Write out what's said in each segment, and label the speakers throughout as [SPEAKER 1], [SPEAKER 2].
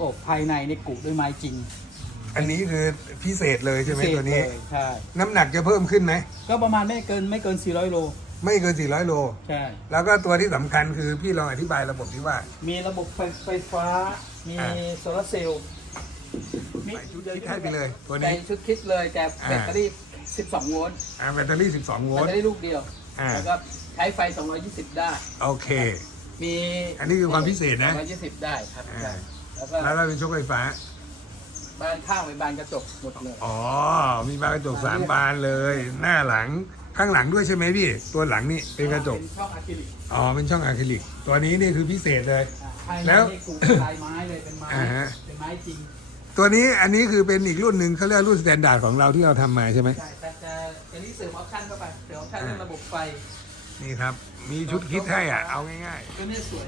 [SPEAKER 1] โอ้ภายในในกุด้วยไม้จริง
[SPEAKER 2] อันนี้คือพิเศษเลยใช่ไหม
[SPEAKER 1] พิเศษ
[SPEAKER 2] ตัวนี้
[SPEAKER 1] เลยใช่
[SPEAKER 2] น้ำหนักจะเพิ่มขึ้นไหม
[SPEAKER 1] ก็ประมาณไม่เกิน400 โล
[SPEAKER 2] ไม่เกิน400 โล
[SPEAKER 1] ใช่
[SPEAKER 2] แล้วก็ตัวที่สำคัญคือพี่ลองอธิบายระบบที่ว่า
[SPEAKER 1] มีระบบไฟฟ้ามีโซลาร์เซลล์มี
[SPEAKER 2] ใส่ชุดคิดให้ไปเลยตัว
[SPEAKER 1] ใส่
[SPEAKER 2] นี้
[SPEAKER 1] ชุดคิดเลยแต่แบตเตอรี่12 โวลต์
[SPEAKER 2] แบตเตอรี่12 โว
[SPEAKER 1] แบต
[SPEAKER 2] ล
[SPEAKER 1] เต
[SPEAKER 2] ต์
[SPEAKER 1] อรี่ลูกเดียว
[SPEAKER 2] อ่า
[SPEAKER 1] แล้วก็ใช้ไฟ220ได้
[SPEAKER 2] โอเค
[SPEAKER 1] มี
[SPEAKER 2] อันนี้คือความพิเศษนะ
[SPEAKER 1] 220ได้ครับใช่แล้วก็
[SPEAKER 2] แล้วก็เป็นโชคไฟฟ้า
[SPEAKER 1] บานข้างเป็นบานกระจกหมดเลย
[SPEAKER 2] อ๋อ มีบานกระจก3 บานเลย หน้าหลังข้างหลังด้วยใช่ไหมพี่ ตัวหลังนี่เป็นกระจก
[SPEAKER 1] เป็นช่องอะคริลิก
[SPEAKER 2] อ๋อ เป็นช่องอะคริลิก ตัวนี้นี่คือพิเศษเลย
[SPEAKER 1] ภายใน
[SPEAKER 2] แล้ว
[SPEAKER 1] นี่กุลายไม้เลยเป็นไม้
[SPEAKER 2] อ่าฮะ
[SPEAKER 1] เป็นไม้จริง
[SPEAKER 2] ตัวนี้อันนี้คือเป็นอีกรุ่นหนึ่งเขาเรียกรุ่นสแตนดาร์ดของเราที่เราทำมาใช่ไหม
[SPEAKER 1] ใช่แต่อันนี้เสริมออปชั่นเข้าไปเสริมออปชั่นเรื่องระบบไฟ
[SPEAKER 2] นี่ครับ มีชุดคิดให้อ่ะ เอาง่าย
[SPEAKER 1] ตัวนี้สวย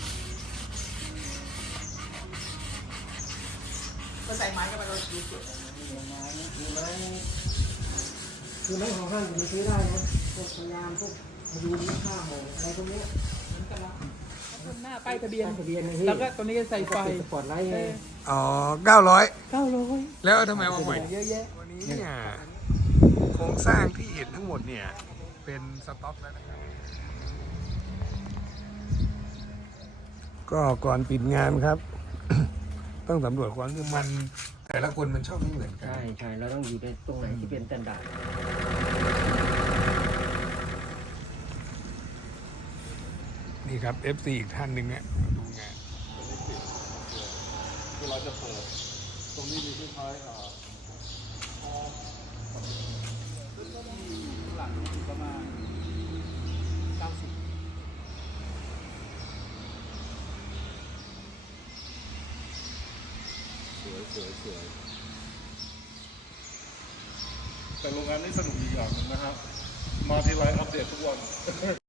[SPEAKER 1] ก็ใส่ไม้เข้าไปเราดูสวย
[SPEAKER 3] ไม้ของห้างมันซื้อได้นะพวกพยานพวกพยูนข้าหงอะไรพวกนี้
[SPEAKER 1] เหมือนกันละหน้าป้ายทะเบียน
[SPEAKER 3] ทะเบียนนะพี่
[SPEAKER 1] แล้วก็ตัวนี้ก็ใส่ไฟ
[SPEAKER 3] สปอร์ตไลท์ไง
[SPEAKER 2] ๆ อ๋อ 900
[SPEAKER 1] 900
[SPEAKER 2] แล้วทำไมเอามาใหม่
[SPEAKER 1] เยอะแยะ
[SPEAKER 2] วันนี้เนี่ยโครงสร้างที่เห็นทั้งหมดเนี่ยเป็นสต็อกแล้วนะครับก็ก่อนปิดงานครับ ต้องสำรวจความคือมันแต่ละคนมันชอบไม่เหมือนกัน
[SPEAKER 3] ใช่เราต้องอยู่ในตรงไหนที่เป็นสแตนดาร์ด
[SPEAKER 2] นี่ครับ FC อีกท่านหนึ่งเนี่ยมาดูงาน
[SPEAKER 4] คือเราจะเปิดตรงนี้มีคล้ายๆ
[SPEAKER 1] หลังอยู่ประมาณ90
[SPEAKER 4] สวยแต่โรงงานนี้สนุกอีกอย่างหนึงนะครับ มาทีไรอัปเดตทุกวัน